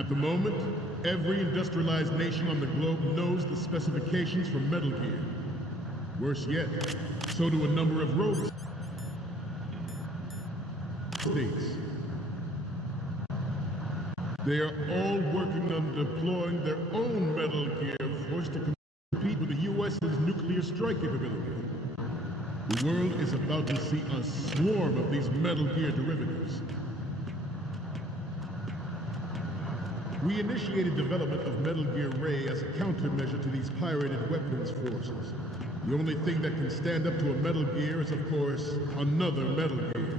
At the moment, every industrialized nation on the globe knows the specifications for Metal Gear. Worse yet, so do a number of rogue states. They are all working on deploying their own Metal Gear force to compete with the US's nuclear strike capability. The world is about to see a swarm of these Metal Gear derivatives. We initiated development of Metal Gear Ray as a countermeasure to these pirated weapons forces. The only thing that can stand up to a Metal Gear is, of course, another Metal Gear.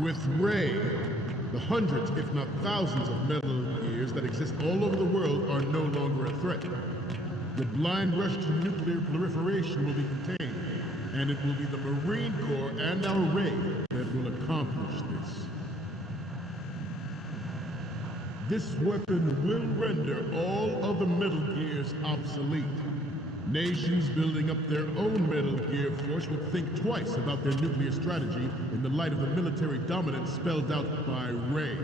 With Ray, the hundreds, if not thousands, of Metal Gears that exist all over the world are no longer a threat. The blind rush to nuclear proliferation will be contained, and it will be the Marine Corps and our Ray that will accomplish this. This weapon will render all other Metal Gears obsolete. Nations building up their own Metal Gear force would think twice about their nuclear strategy in the light of the military dominance spelled out by Ray.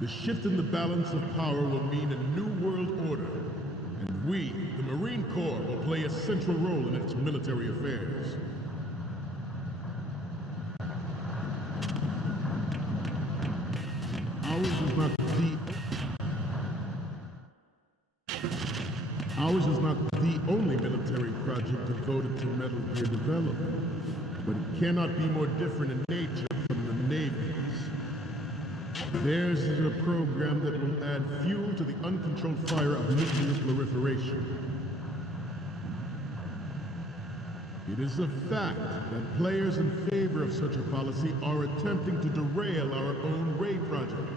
The shift in the balance of power will mean a new world order, and we, the Marine Corps, will play a central role in its military affairs. Ours is not the only military project devoted to Metal Gear development, but it cannot be more different in nature from the Navy's. Theirs is a program that will add fuel to the uncontrolled fire of nuclear proliferation. It is a fact that players in favor of such a policy are attempting to derail our own Ray project,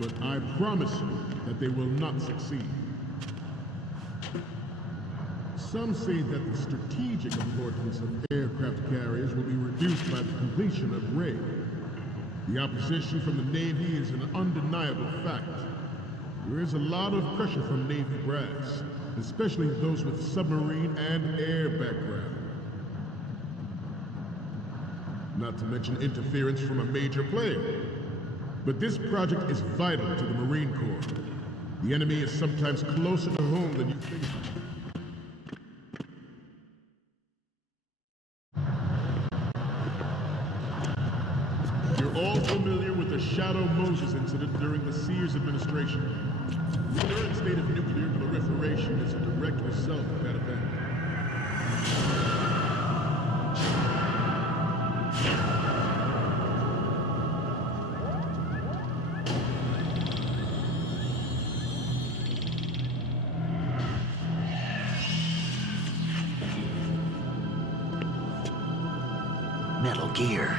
but I promise you that they will not succeed. Some say that the strategic importance of aircraft carriers will be reduced by the completion of Ray. The opposition from the Navy is an undeniable fact. There is a lot of pressure from Navy brass, especially those with submarine and air background. Not to mention interference from a major player. But this project is vital to the Marine Corps. The enemy is sometimes closer to home than you think. You're all familiar with the Shadow Moses incident during the Sears administration. The current state of nuclear proliferation is a direct result of that event. Metal Gear.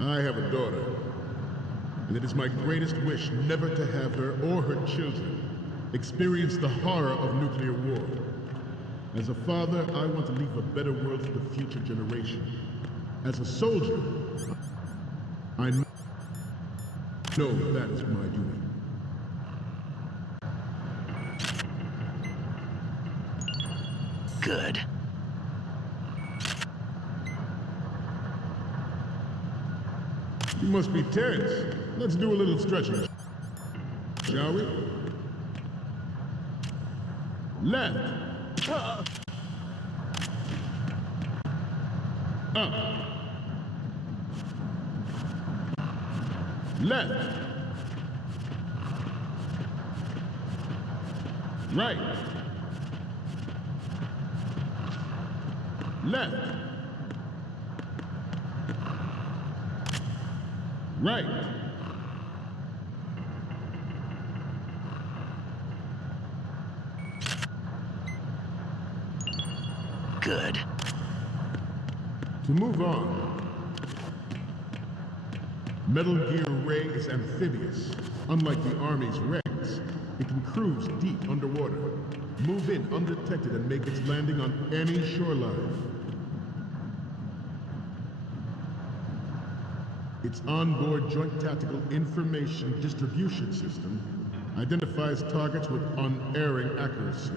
I have a daughter, and it is my greatest wish never to have her or her children experience the horror of nuclear war. As a father, I want to leave a better world for the future generation. As a soldier, I know that is my duty. Good. You must be tense. Let's do a little stretching, shall we? Left. Up. Left. Right. Left. Right. Good. To move on, Metal Gear Ray is amphibious. Unlike the Army's Rex, it can cruise deep underwater, move in undetected, and make its landing on any shoreline. Its onboard Joint Tactical Information Distribution System identifies targets with unerring accuracy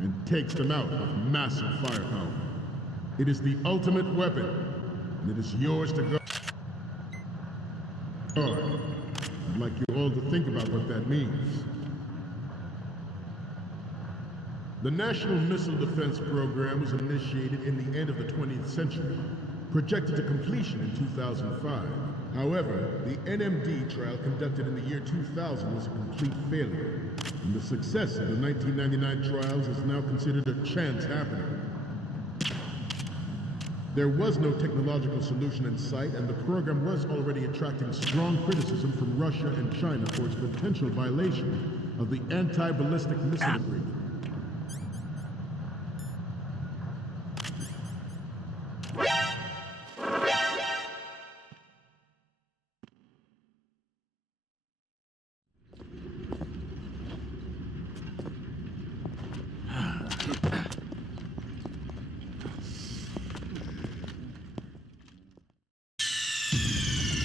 and takes them out with massive firepower. It is the ultimate weapon, and it is yours to guard. I'd like you all to think about what that means. The National Missile Defense Program was initiated in the end of the 20th century, projected to completion in 2005. However, the NMD trial conducted in the year 2000 was a complete failure, and the success of the 1999 trials is now considered a chance happening. There was no technological solution in sight, and the program was already attracting strong criticism from Russia and China for its potential violation of the anti-ballistic missile agreement.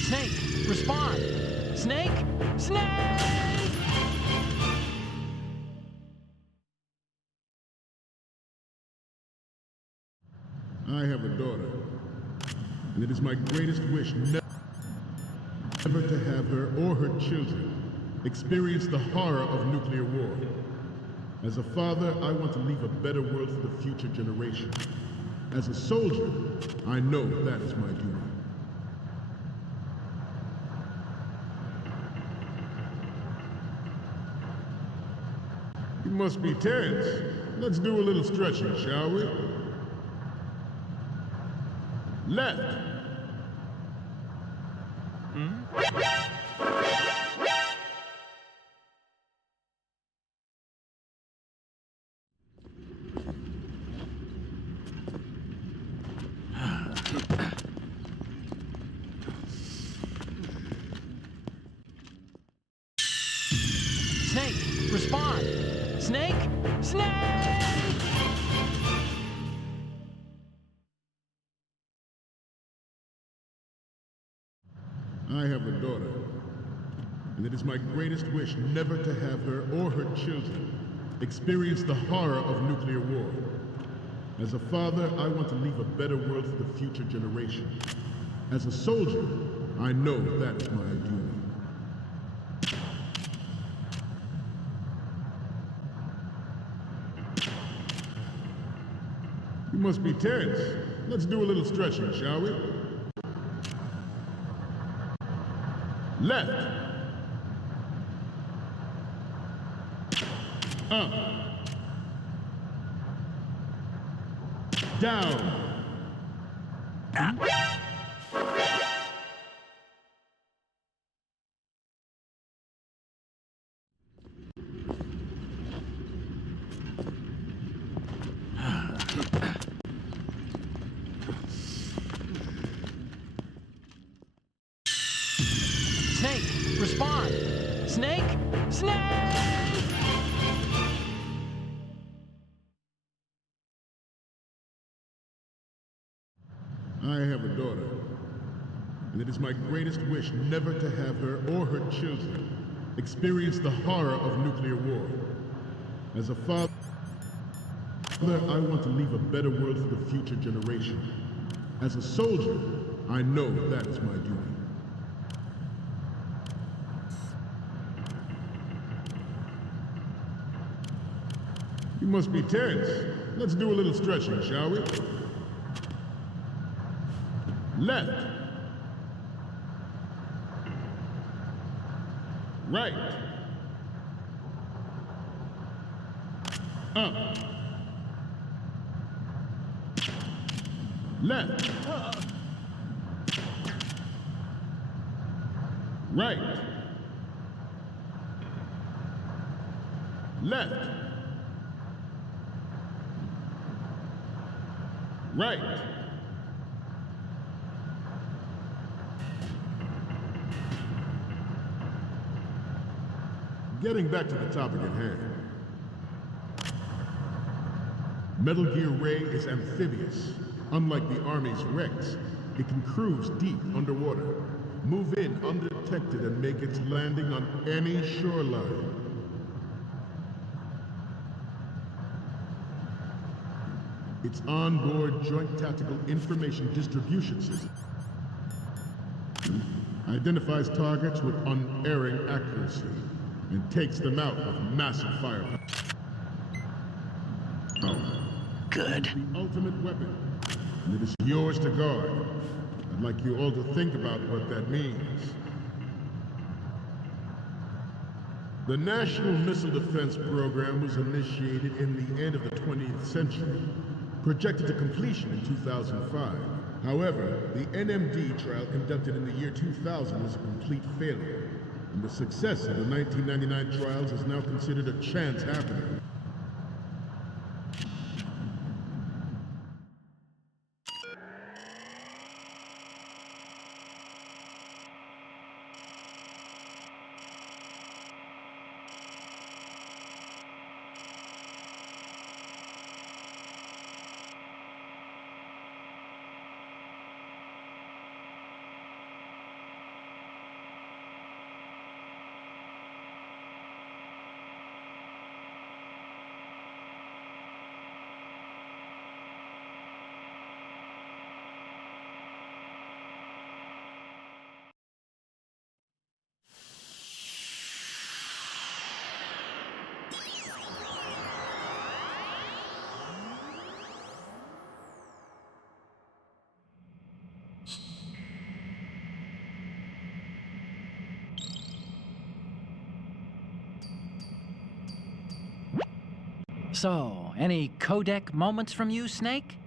Snake, respond! Snake! Snake! I have a daughter, and it is my greatest wish never to have her or her children experience the horror of nuclear war. As a father, I want to leave a better world for the future generation. As a soldier, I know that is my duty. You must be tense. Let's do a little stretching, shall we? Left. Snake, respond! Snake! Snake! I have a daughter, and it is my greatest wish never to have her or her children experience the horror of nuclear war. As a father, I want to leave a better world for the future generation. As a soldier, I know that is my duty. You must be tense. Let's do a little stretching, shall we? Left. Up. Down. Snake, respond! Snake! Snake! I have a daughter, and it is my greatest wish never to have her or her children experience the horror of nuclear war. As a father, I want to leave a better world for the future generation. As a soldier, I know that is my duty. You must be tense. Let's do a little stretching, shall we? Left. Right. Up. Left. Right. Left. Right. Getting back to the topic at hand. Metal Gear Ray is amphibious. Unlike the Army's Rex, it can cruise deep underwater. move in undetected and make its landing on any shoreline. Its onboard Joint Tactical Information Distribution System identifies targets with unerring accuracy and takes them out with massive firepower. Good. The ultimate weapon, and it is yours to guard. I'd like you all to think about what that means. The National Missile Defense Program was initiated in the end of the 20th century, projected to completion in 2005. However, the NMD trial conducted in the year 2000 was a complete failure, and the success of the 1999 trials is now considered a chance happening. So, any codec moments from you, Snake?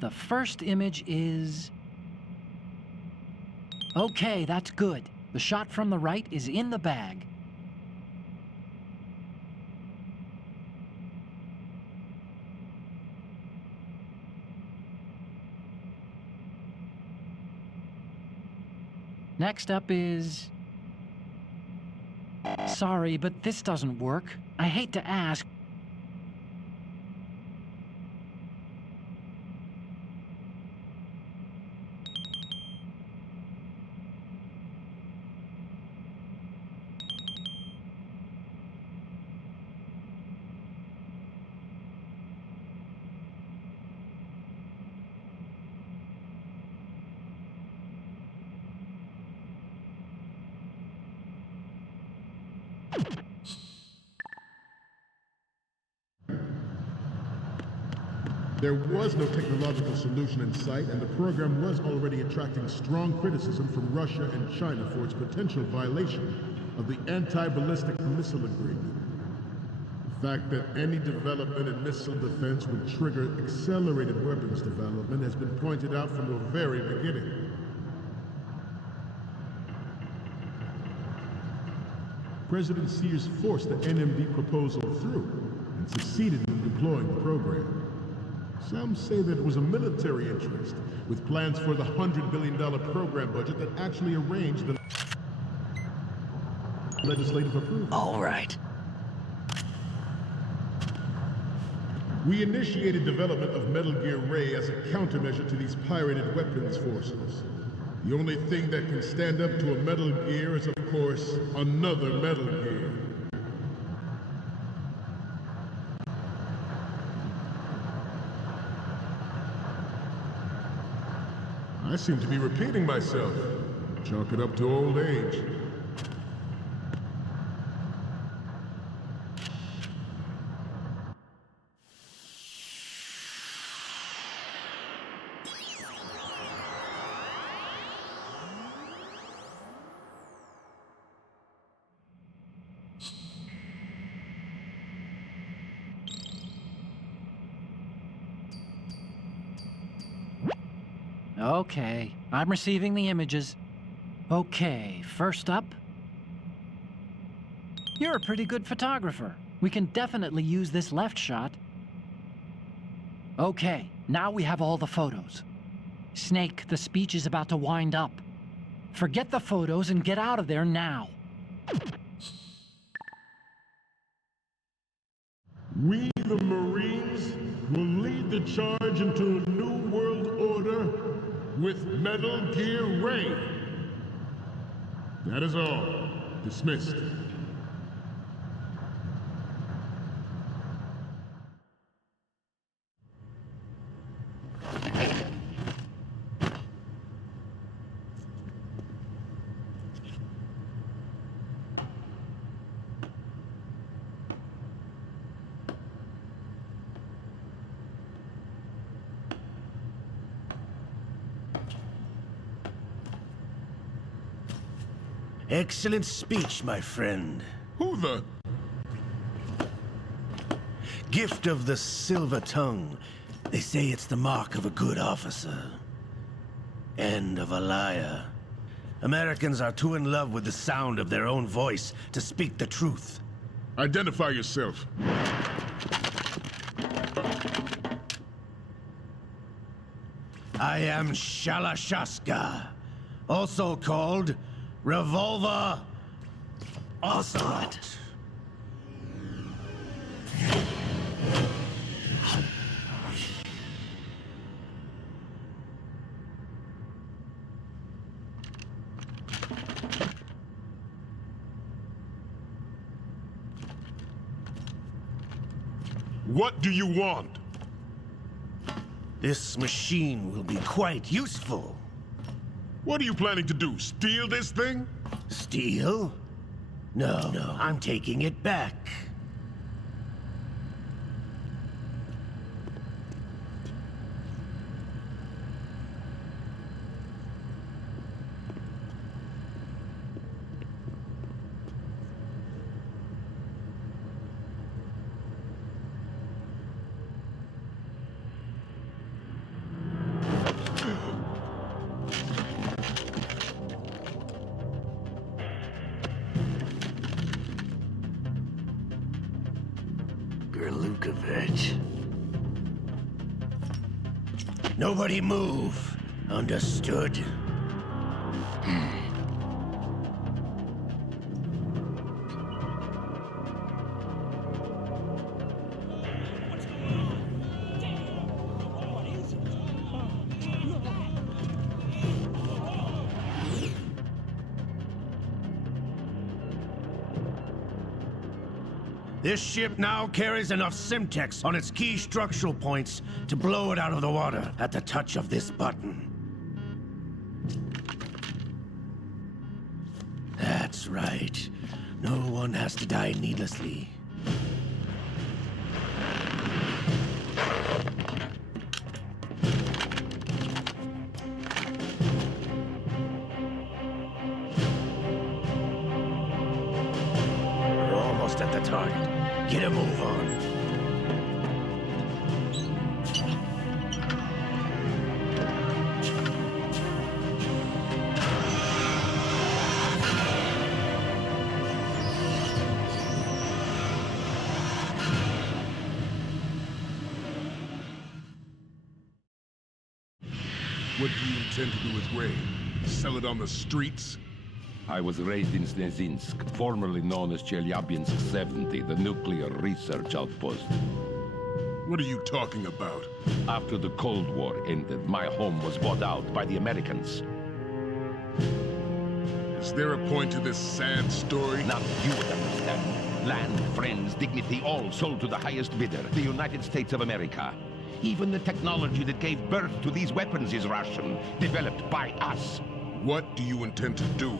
The first image is... Okay, that's good. The shot from the right is in the bag. Next up is... Sorry, but this doesn't work. I hate to ask. There was no technological solution in sight, and the program was already attracting strong criticism from Russia and China for its potential violation of the Anti-Ballistic Missile Agreement. The fact that any development in missile defense would trigger accelerated weapons development has been pointed out from the very beginning. President Sears forced the NMD proposal through and succeeded in deploying the program. Some say that it was a military interest, with plans for the $100 billion program budget that actually arranged the legislative approval. All right. We initiated development of Metal Gear Ray as a countermeasure to these pirated weapons forces. The only thing that can stand up to a Metal Gear is, of course, another Metal Gear. I seem to be repeating myself. Chalk it up to old age. Okay, I'm receiving the images. Okay, first up... You're a pretty good photographer. We can definitely use this left shot. Okay, now we have all the photos. Snake, the speech is about to wind up. Forget the photos and get out of there now. We, the Marines, will lead the charge into a new world order with Metal Gear Ray. That is all. Dismissed. Excellent speech, my friend. Who the... Gift of the silver tongue. They say it's the mark of a good officer. And of a liar. Americans are too in love with the sound of their own voice to speak the truth. Identify yourself. I am Shalashaska, also called Revolver Ocelot. What do you want? This machine will be quite useful. What are you planning to do? Steal this thing? Steal? No, I'm taking it back. Nobody move. Understood? This ship now carries enough Simtex on its key structural points to blow it out of the water at the touch of this button. That's right. No one has to die needlessly. We're almost at the target. Get a move on. What do you intend to do with Gray? Sell it on the streets? I was raised in Snezinsk, formerly known as Chelyabinsk 70, the nuclear research outpost. What are you talking about? After the Cold War ended, my home was bought out by the Americans. Is there a point to this sad story? Now you would understand. Land, friends, dignity, all sold to the highest bidder, the United States of America. Even the technology that gave birth to these weapons is Russian, developed by us. What do you intend to do?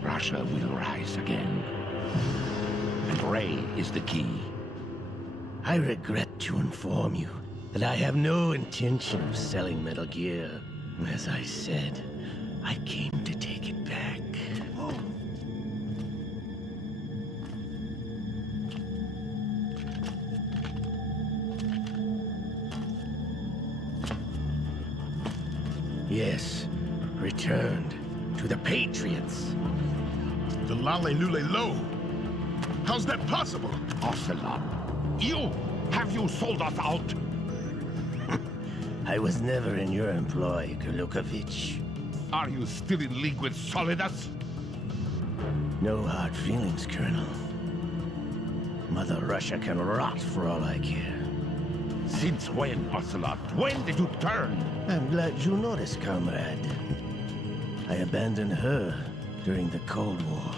Russia will rise again. And Ray is the key. I regret to inform you that I have no intention of selling Metal Gear. As I said, I came to take it back. Yes, returned to the Patriots. The Lale Lule Lo? How's that possible? Ocelot, have you sold us out? I was never in your employ, Gurlukovich. Are you still in league with Solidus? No hard feelings, Colonel. Mother Russia can rot for all I care. Since when, Ocelot? When did you turn? I'm glad you noticed, comrade. I abandoned her during the Cold War.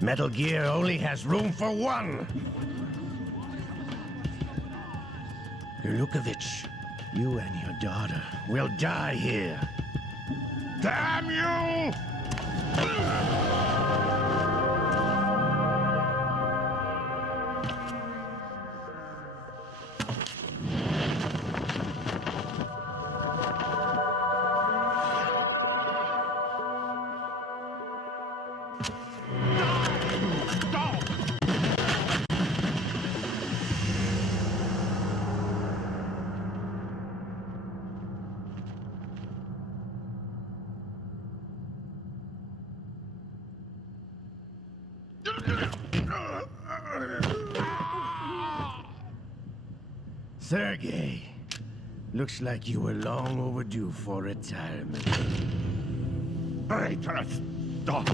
Metal Gear only has room for one! Lukovich, you and your daughter will die here. Damn you! Sergei, looks like you were long overdue for retirement. Traitorous dog!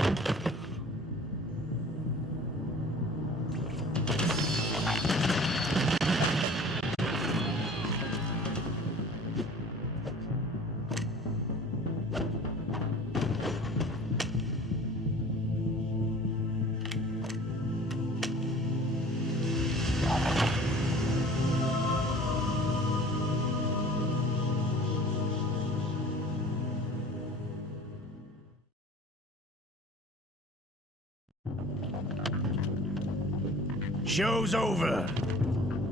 Show's over.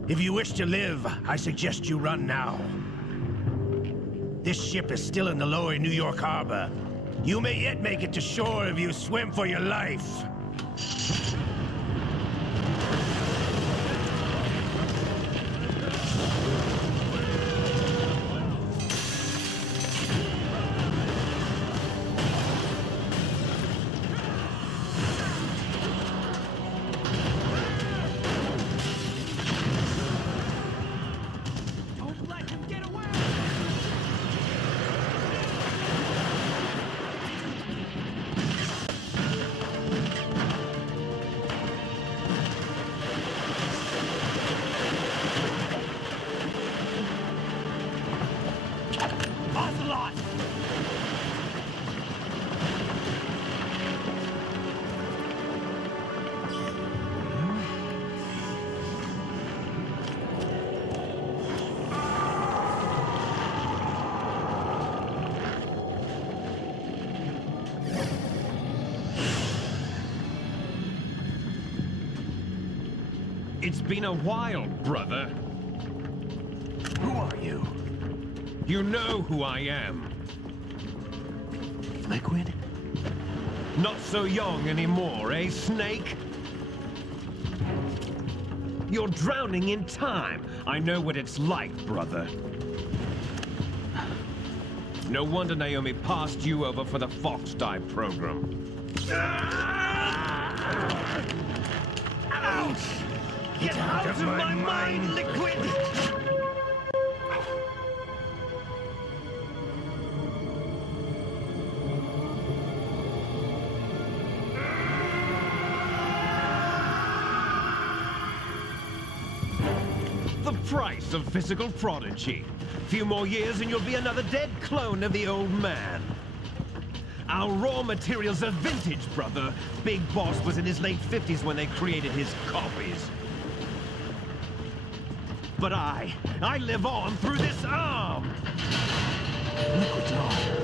If you wish to live, I suggest you run now. This ship is still in the lower New York harbor. You may yet make it to shore if you swim for your life. It's been a while, brother. Who are you? You know who I am. Liquid? Not so young anymore, eh, Snake? You're drowning in time. I know what it's like, brother. No wonder Naomi passed you over for the Fox Dive program. Ouch! Get out of my mind, Liquid! The price of physical prodigy. Few more years and you'll be another dead clone of the old man. Our raw materials are vintage, brother. Big Boss was in his late 50s when they created his copies. But I live on through this arm! Liquid's on.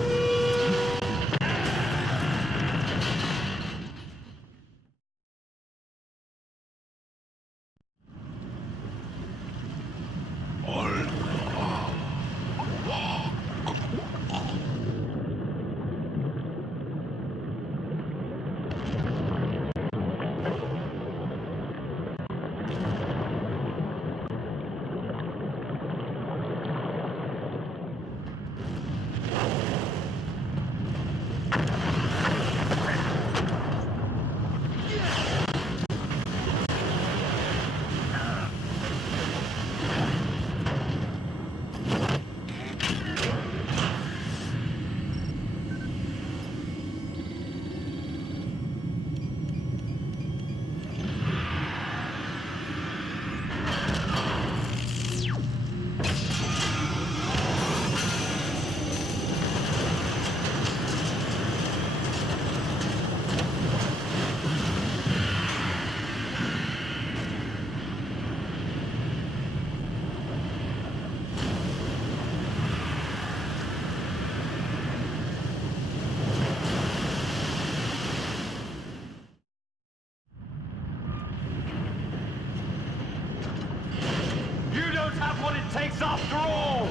it takes after all!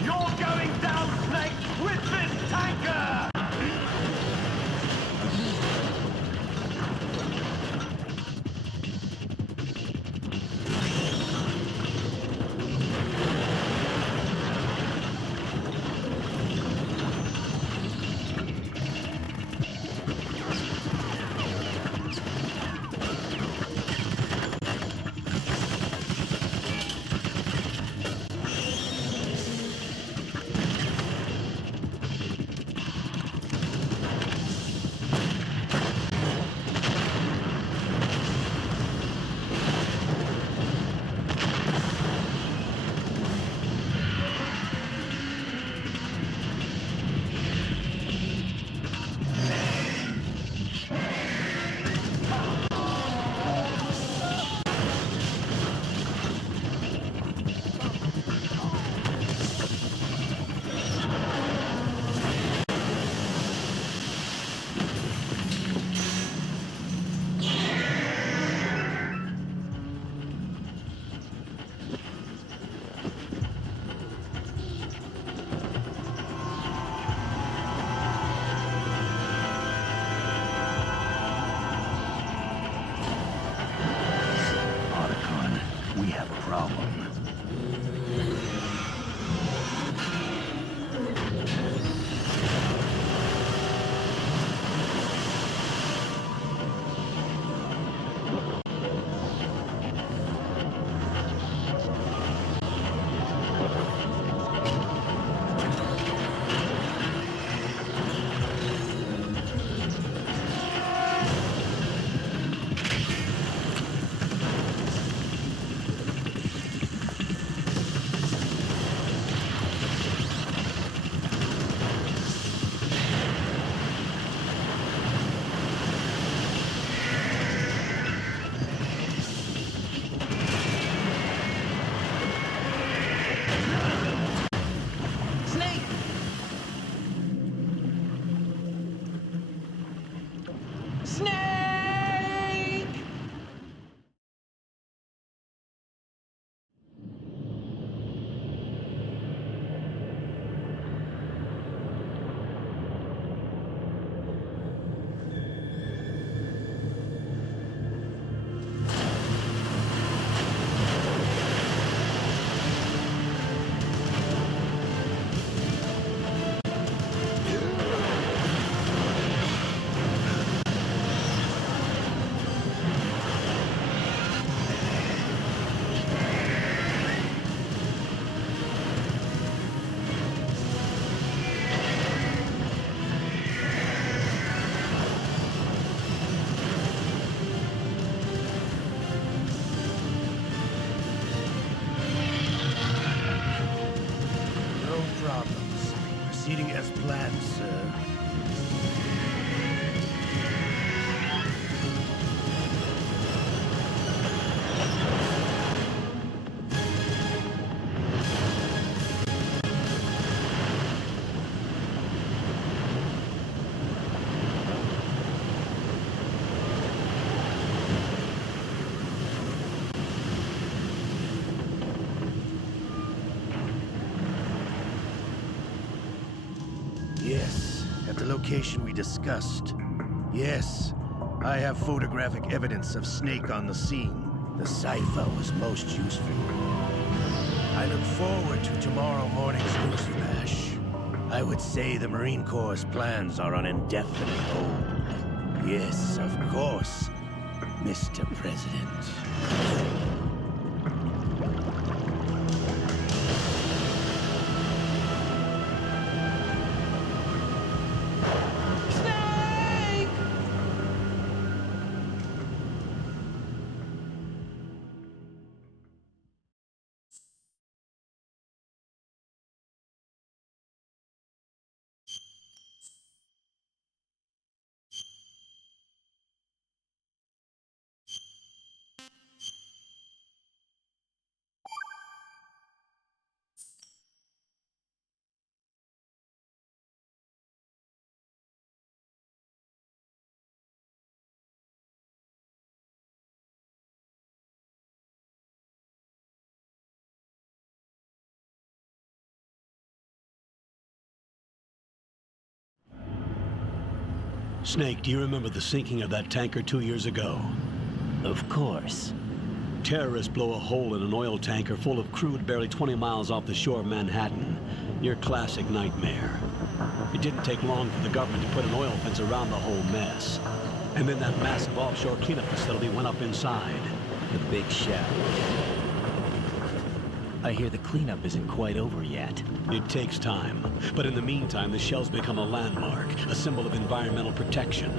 You're going down, Snake, with this tanker! We have a problem. Snake! Snake! No problems. Proceeding as planned, sir. Yes, at the location we discussed. Yes, I have photographic evidence of Snake on the scene. The cipher was most useful. I look forward to tomorrow morning's newsflash. I would say the Marine Corps' plans are on indefinite hold. Yes, of course, Mr. President. Snake, do you remember the sinking of that tanker 2 years ago? Of course. Terrorists blow a hole in an oil tanker full of crude barely 20 miles off the shore of Manhattan. Your classic nightmare. It didn't take long for the government to put an oil fence around the whole mess. And then that massive offshore cleanup facility went up inside. The big shell. I hear the cleanup isn't quite over yet. It takes time, but in the meantime, the shell's become a landmark, a symbol of environmental protection.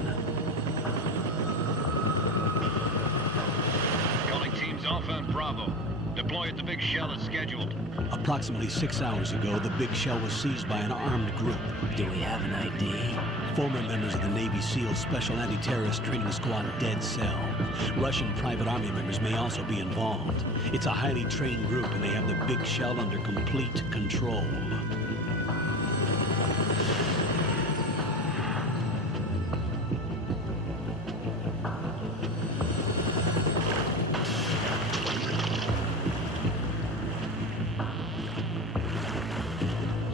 Calling teams Alpha and Bravo. Deploy at the big shell as scheduled. Approximately 6 hours ago, the big shell was seized by an armed group. Do we have an ID? Former members of the Navy SEALs Special Anti-Terrorist Training Squad Dead Cell. Russian private army members may also be involved. It's a highly trained group, and they have the big shell under complete control.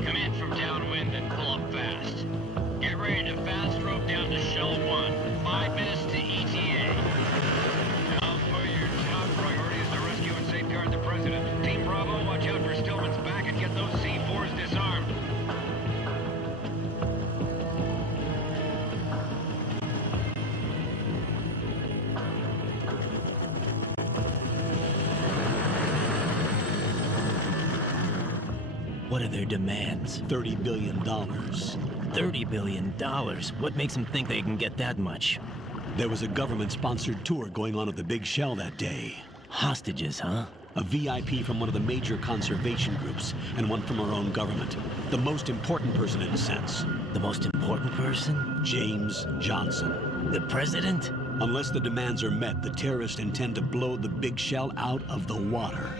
Come in from downwind and pull up fast. Get ready to fast rope down to Shell 1. 5 minutes to ETA. Alpha, your top priority is to rescue and safeguard the President. Team Bravo, watch out for Stillman's back and get those C4s disarmed. What are their demands? $30 billion. $30 billion? What makes them think they can get that much? There was a government-sponsored tour going on at the big shell that day. Hostages, huh? A VIP from one of the major conservation groups, and one from our own government. The most important person in a sense. The most important person? James Johnson. The President? Unless the demands are met, the terrorists intend to blow the big shell out of the water.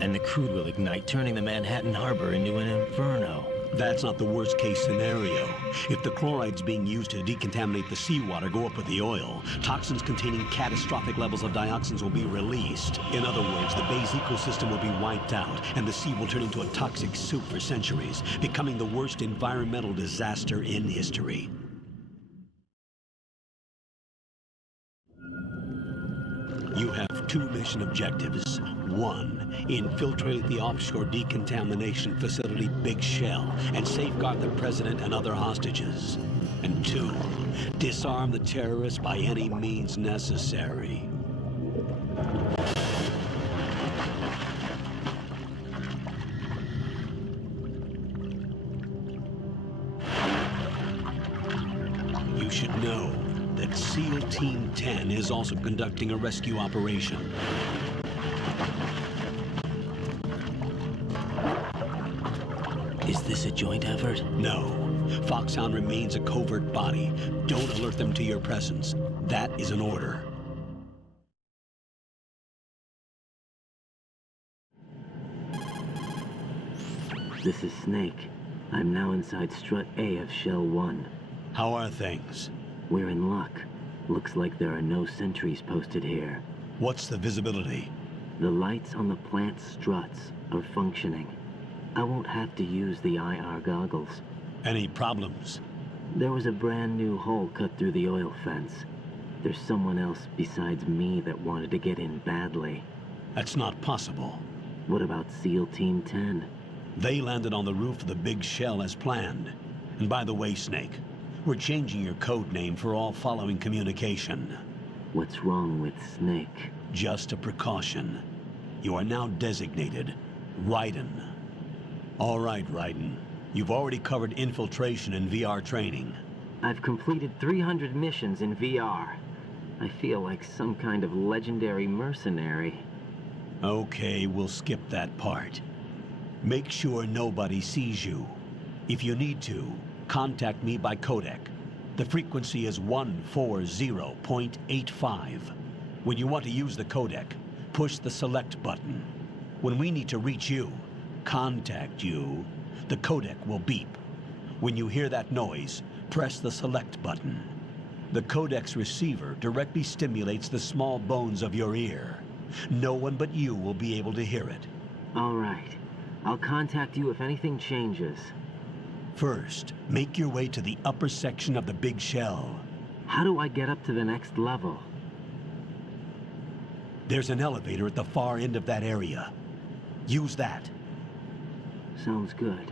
And the crude will ignite, turning the Manhattan Harbor into an inferno. That's not the worst-case scenario. If the chlorides being used to decontaminate the seawater go up with the oil, toxins containing catastrophic levels of dioxins will be released. In other words, the bay's ecosystem will be wiped out, and the sea will turn into a toxic soup for centuries, becoming the worst environmental disaster in history. You have 2 mission objectives. 1, infiltrate the offshore decontamination facility Big Shell and safeguard the President and other hostages. And 2, disarm the terrorists by any means necessary. You should know that SEAL Team 10 is also conducting a rescue operation. Is this a joint effort? No. Foxhound remains a covert body. Don't alert them to your presence. That is an order. This is Snake. I'm now inside Strut A of Shell 1. How are things? We're in luck. Looks like there are no sentries posted here. What's the visibility? The lights on the plant's struts are functioning. I won't have to use the IR goggles. Any problems? There was a brand new hole cut through the oil fence. There's someone else besides me that wanted to get in badly. That's not possible. What about SEAL Team 10? They landed on the roof of the Big Shell as planned. And by the way, Snake, we're changing your code name for all following communication. What's wrong with Snake? Just a precaution. You are now designated Raiden. All right, Raiden. You've already covered infiltration and VR training. I've completed 300 missions in VR. I feel like some kind of legendary mercenary. Okay, we'll skip that part. Make sure nobody sees you. If you need to, contact me by codec. The frequency is 140.85. When you want to use the codec, push the select button. When we need to reach you, contact you, the codec will beep. When you hear that noise, press the select button. The codec's receiver directly stimulates the small bones of your ear. No one but you will be able to hear it. All right. I'll contact you if anything changes. First, make your way to the upper section of the Big Shell. How do I get up to the next level? There's an elevator at the far end of that area. Use that. Sounds good.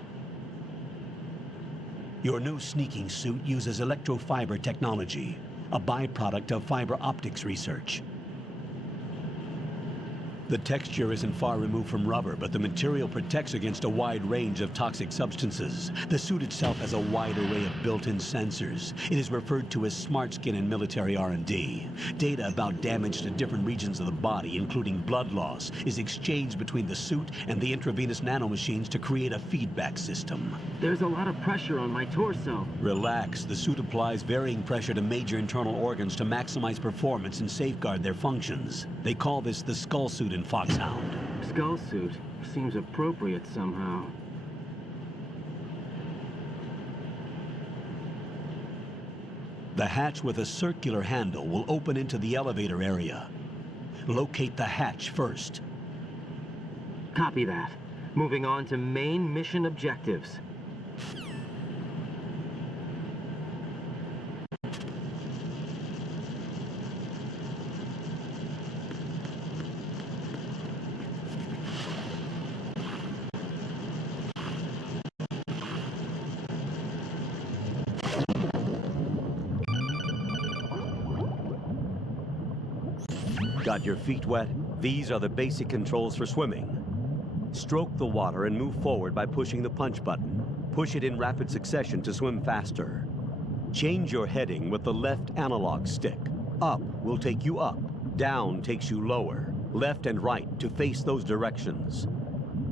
Your new sneaking suit uses electrofiber technology, a byproduct of fiber optics research. The texture isn't far removed from rubber, but the material protects against a wide range of toxic substances. The suit itself has a wide array of built-in sensors. It is referred to as smart skin in military R&D. Data about damage to different regions of the body, including blood loss, is exchanged between the suit and the intravenous nanomachines to create a feedback system. There's a lot of pressure on my torso. Relax. The suit applies varying pressure to major internal organs to maximize performance and safeguard their functions. They call this the skull suit in Foxhound. Skull suit seems appropriate somehow. The hatch with a circular handle will open into the elevator area. Locate the hatch first. Copy that. Moving on to main mission objectives. Got your feet wet? These are the basic controls for swimming. Stroke the water and move forward by pushing the punch button. Push it in rapid succession to swim faster. Change your heading with the left analog stick. Up will take you up. Down takes you lower. Left and right to face those directions.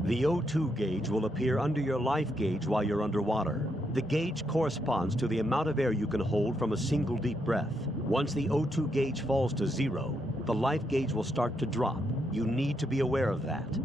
The O2 gauge will appear under your life gauge while you're underwater. The gauge corresponds to the amount of air you can hold from a single deep breath. Once the O2 gauge falls to 0, the life gauge will start to drop. You need to be aware of that.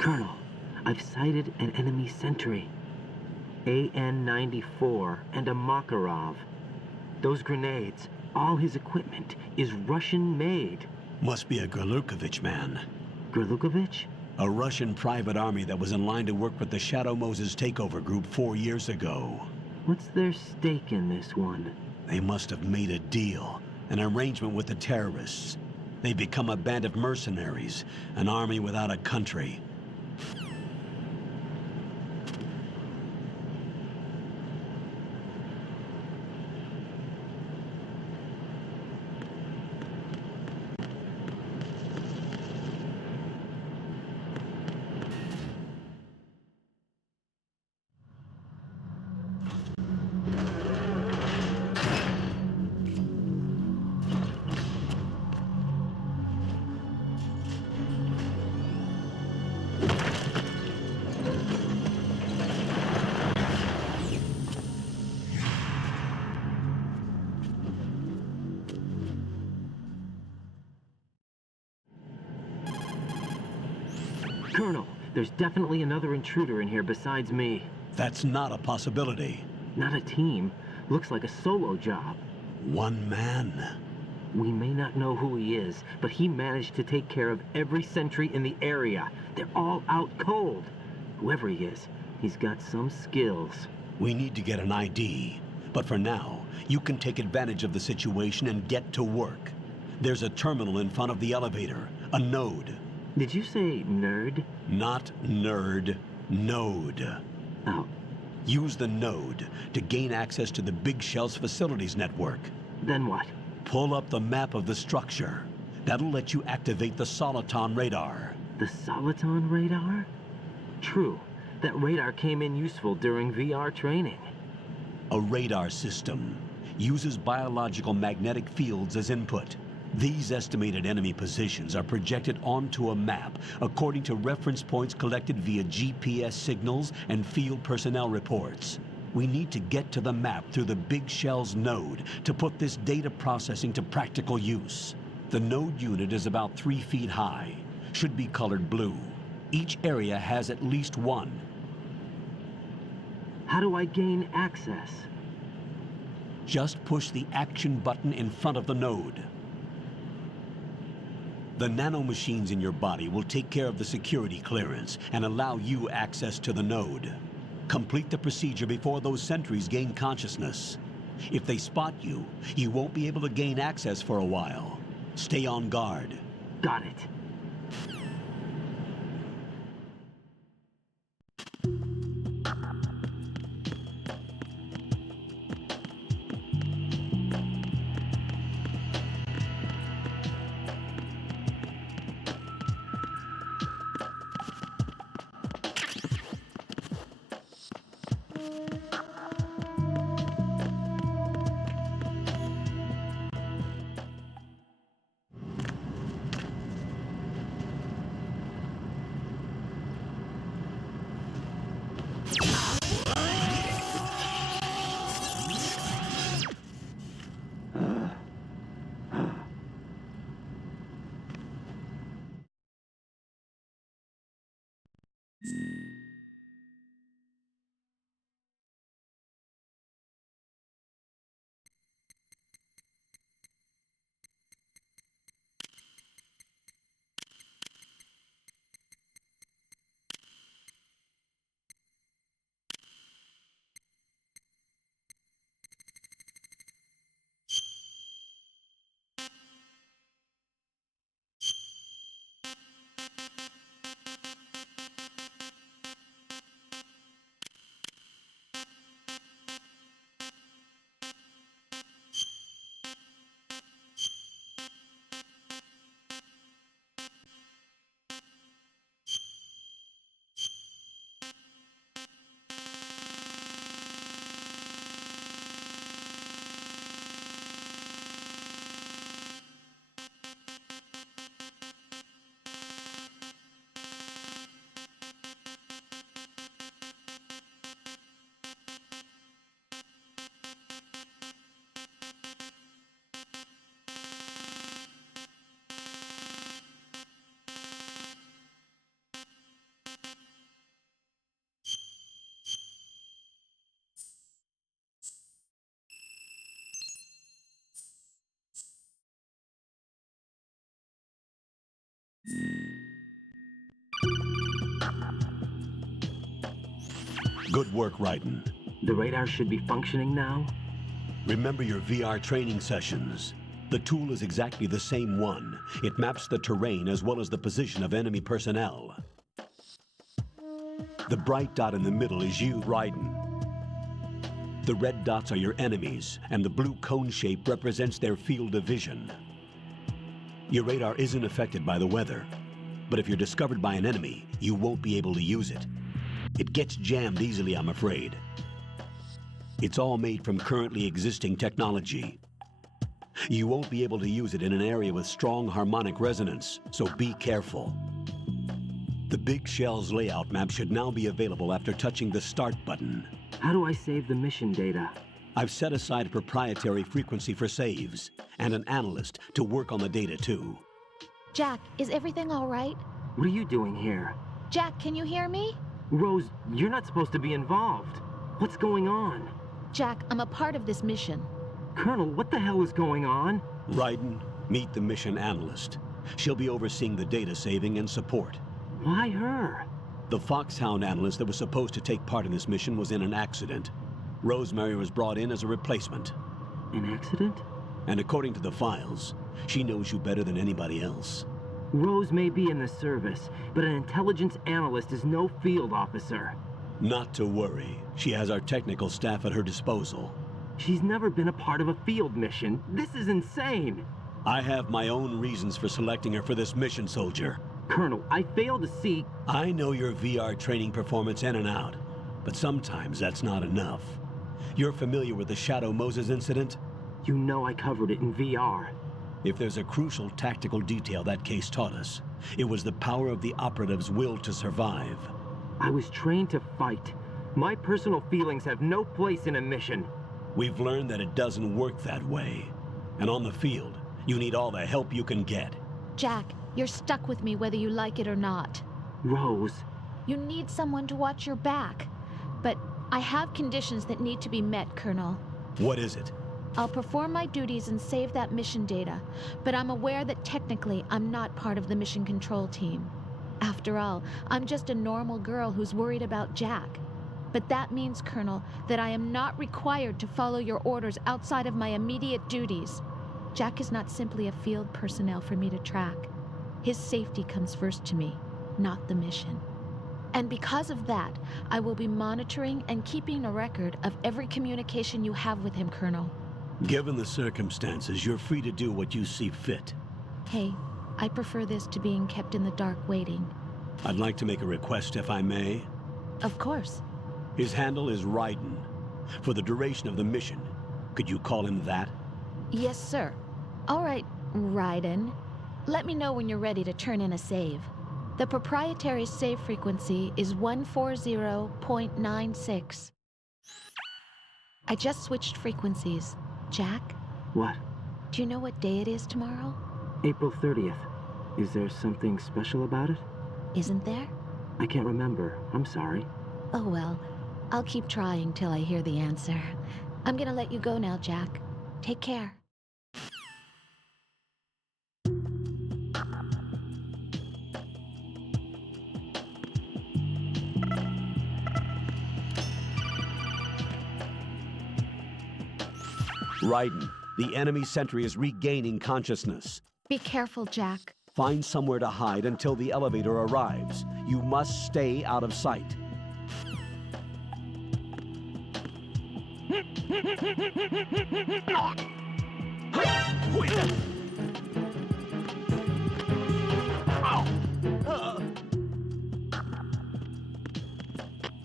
Colonel, I've sighted an enemy sentry. AN-94 and a Makarov. Those grenades, all his equipment, is Russian-made. Must be a Gerlukovich man. Gerlukovich? A Russian private army that was in line to work with the Shadow Moses takeover group 4 years ago. What's their stake in this one? They must have made a deal, an arrangement with the terrorists. They've become a band of mercenaries, an army without a country. Colonel, there's definitely another intruder in here besides me. That's not a possibility. Not a team. Looks like a solo job. One man. We may not know who he is, but he managed to take care of every sentry in the area. They're all out cold. Whoever he is, he's got some skills. We need to get an ID. But for now, you can take advantage of the situation and get to work. There's a terminal in front of the elevator, a node. Did you say nerd? Not nerd, node. Oh, Use the node to gain access to the Big Shell's facilities network. then what? Pull up the map of the structure. That'll let you activate the Soliton radar. The Soliton radar? True. That radar came in useful during VR training. A radar system uses biological magnetic fields as input. These estimated enemy positions are projected onto a map according to reference points collected via GPS signals and field personnel reports. We need to get to the map through the Big Shell's node to put this data processing to practical use. The node unit is about 3 feet high, should be colored blue. Each area has at least one. How do I gain access? Just push the action button in front of the node. The nanomachines in your body will take care of the security clearance and allow you access to the node. Complete the procedure before those sentries gain consciousness. If they spot you, you won't be able to gain access for a while. Stay on guard. Got it. Good work, Raiden. The radar should be functioning now? Remember your VR training sessions. The tool is exactly the same one. It maps the terrain as well as the position of enemy personnel. The bright dot in the middle is you, Raiden. The red dots are your enemies, and the blue cone shape represents their field of vision. Your radar isn't affected by the weather, but if you're discovered by an enemy, you won't be able to use it. It gets jammed easily, I'm afraid. It's all made from currently existing technology. You won't be able to use it in an area with strong harmonic resonance, so be careful. The Big Shell's layout map should now be available after touching the Start button. How do I save the mission data? I've set aside a proprietary frequency for saves, and an analyst to work on the data too. Jack, is everything all right? What are you doing here? Jack, can you hear me? Rose, you're not supposed to be involved. What's going on? Jack, I'm a part of this mission. Colonel, what the hell is going on? Raiden, meet the mission analyst. She'll be overseeing the data saving and support. Why her? The Foxhound analyst that was supposed to take part in this mission was in an accident. Rosemary was brought in as a replacement. An accident? And according to the files, she knows you better than anybody else. Rose may be in the service, but an intelligence analyst is no field officer. Not to worry. She has our technical staff at her disposal. She's never been a part of a field mission. This is insane. I have my own reasons for selecting her for this mission, soldier. Colonel, I fail to see... I know your VR training performance in and out, but sometimes that's not enough. You're familiar with the Shadow Moses incident? You know I covered it in VR. If there's a crucial tactical detail that case taught us, it was the power of the operative's will to survive. I was trained to fight. My personal feelings have no place in a mission. We've learned that it doesn't work that way. And on the field, you need all the help you can get. Jack, you're stuck with me whether you like it or not. Rose. You need someone to watch your back. But I have conditions that need to be met, Colonel. What is it? I'll perform my duties and save that mission data, but I'm aware that technically I'm not part of the mission control team. After all, I'm just a normal girl who's worried about Jack. But that means, Colonel, that I am not required to follow your orders outside of my immediate duties. Jack is not simply a field personnel for me to track. His safety comes first to me, not the mission. And because of that, I will be monitoring and keeping a record of every communication you have with him, Colonel. Given the circumstances, you're free to do what you see fit. Hey, I prefer this to being kept in the dark waiting. I'd like to make a request, if I may. Of course. His handle is Raiden. For the duration of the mission, could you call him that? Yes, sir. All right, Raiden. Let me know when you're ready to turn in a save. The proprietary save frequency is 140.96. I just switched frequencies. Jack? What? Do you know what day it is tomorrow? April 30th. Is there something special about it? Isn't there? I can't remember. I'm sorry. Oh well, I'll keep trying till I hear the answer. I'm gonna let you go now, Jack. Take care. Raiden, the enemy sentry is regaining consciousness. Be careful, Jack. Find somewhere to hide until the elevator arrives. You must stay out of sight.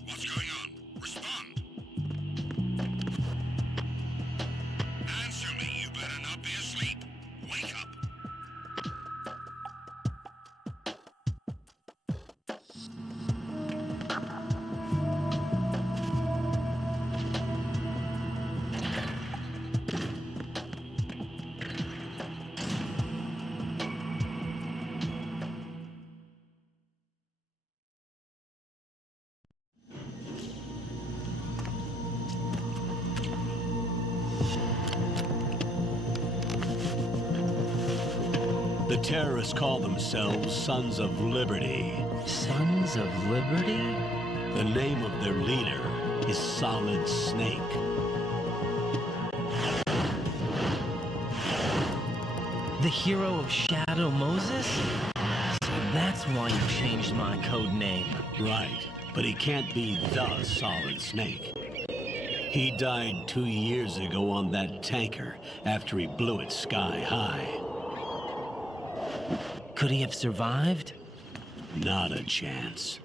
What's going on? Respond. Answer me. You better not be asleep. Wake up. The terrorists call themselves Sons of Liberty. Sons of Liberty? The name of their leader is Solid Snake. The hero of Shadow Moses? So that's why you changed my code name. Right, but he can't be the Solid Snake. He died 2 years ago on that tanker after he blew it sky high. Could he have survived? Not a chance.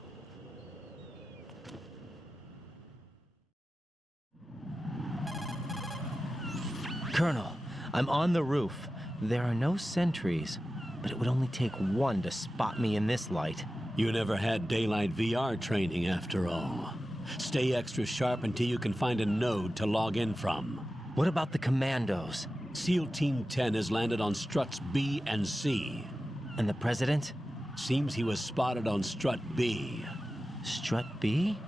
Colonel, I'm on the roof. There are no sentries, but it would only take one to spot me in this light. You never had daylight VR training after all. Stay extra sharp until you can find a node to log in from. What about the commandos? SEAL Team 10 has landed on struts B and C. And the president? Seems he was spotted on strut B. Strut B?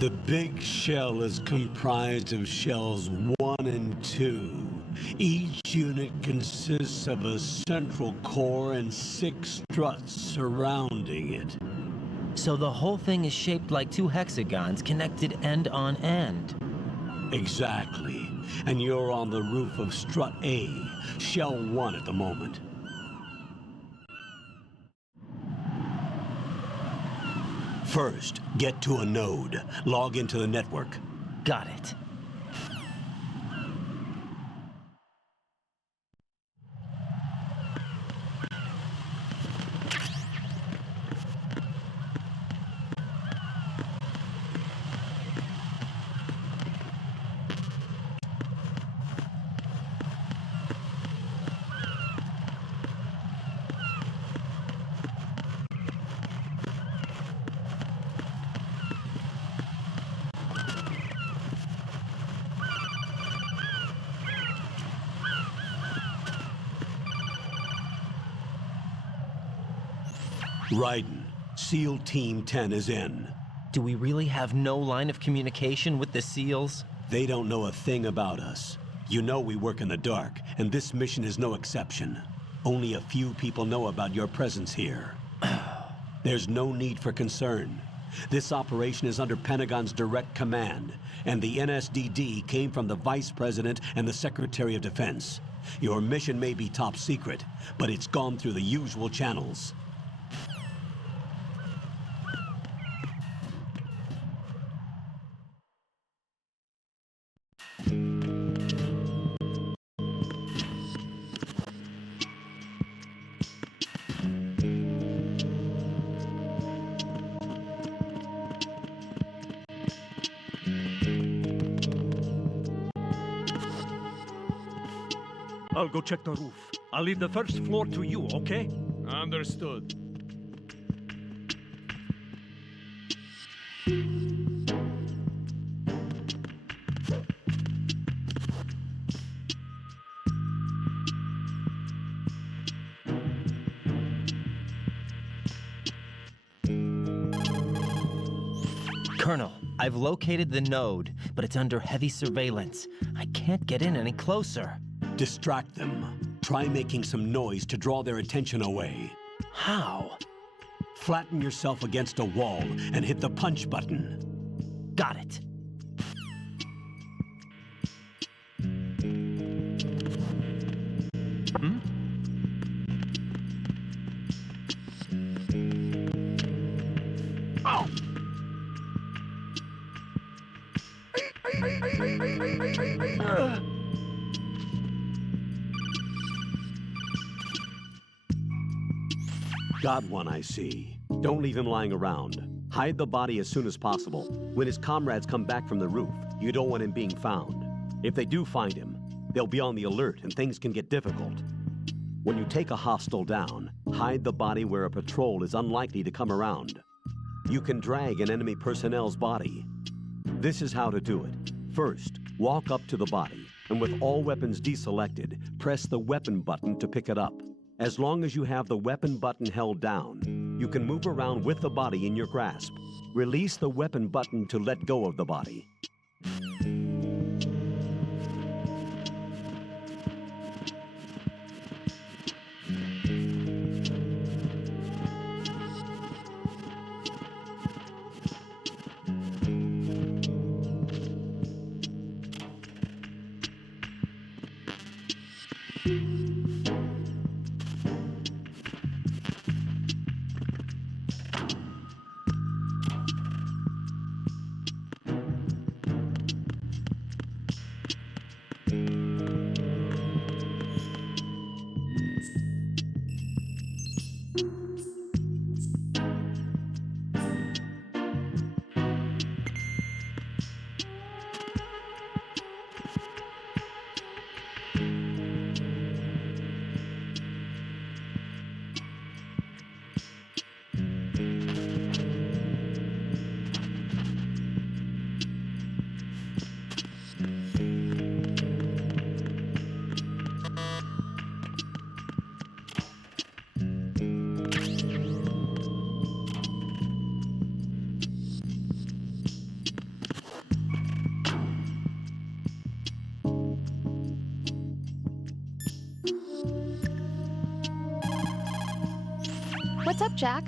The big shell is comprised of shells 1 and 2. Each unit consists of a central core and 6 struts surrounding it. So the whole thing is shaped like 2 hexagons connected end on end. Exactly. And you're on the roof of strut A, shell 1 at the moment. First, get to a node. Log into the network. Got it. Raiden, SEAL Team 10 is in. Do we really have no line of communication with the SEALs? They don't know a thing about us. You know we work in the dark, and this mission is no exception. Only a few people know about your presence here. There's no need for concern. This operation is under Pentagon's direct command, and the NSDD came from the Vice President and the Secretary of Defense. Your mission may be top secret, but it's gone through the usual channels. I'll go check the roof. I'll leave the first floor to you, okay? Understood. Colonel, I've located the node, but it's under heavy surveillance. I can't get in any closer. Distract them. Try making some noise to draw their attention away. How? Flatten yourself against a wall and hit the punch button. Got it. Got one, I see. Don't leave him lying around. Hide the body as soon as possible. When his comrades come back from the roof, you don't want him being found. If they do find him, they'll be on the alert and things can get difficult. When you take a hostile down, hide the body where a patrol is unlikely to come around. You can drag an enemy personnel's body. This is how to do it. First, walk up to the body, and with all weapons deselected, press the weapon button to pick it up. As long as you have the weapon button held down, you can move around with the body in your grasp. Release the weapon button to let go of the body. What's up, Jack?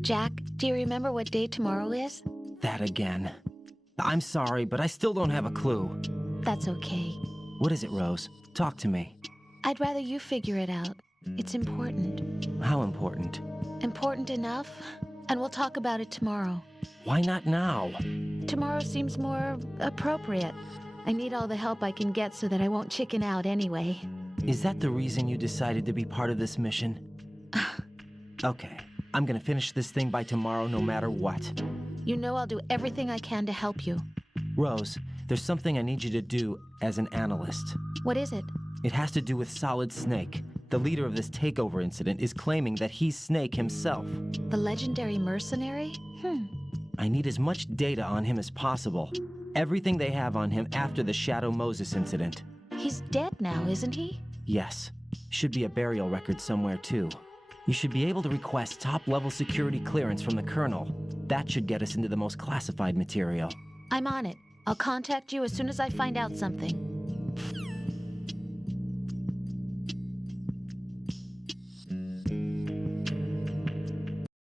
Jack, do you remember what day tomorrow is? That again. I'm sorry, but I still don't have a clue. That's okay. What is it, Rose? Talk to me. I'd rather you figure it out. It's important. How important? Important enough, and we'll talk about it tomorrow. Why not now? Tomorrow seems more appropriate. I need all the help I can get so that I won't chicken out anyway. Is that the reason you decided to be part of this mission? Okay, I'm gonna finish this thing by tomorrow no matter what. You know I'll do everything I can to help you. Rose, there's something I need you to do as an analyst. What is it? It has to do with Solid Snake. The leader of this takeover incident is claiming that he's Snake himself. The legendary mercenary? I need as much data on him as possible. Everything they have on him after the Shadow Moses incident. He's dead now, isn't he? Yes. Should be a burial record somewhere, too. You should be able to request top-level security clearance from the Colonel. That should get us into the most classified material. I'm on it. I'll contact you as soon as I find out something.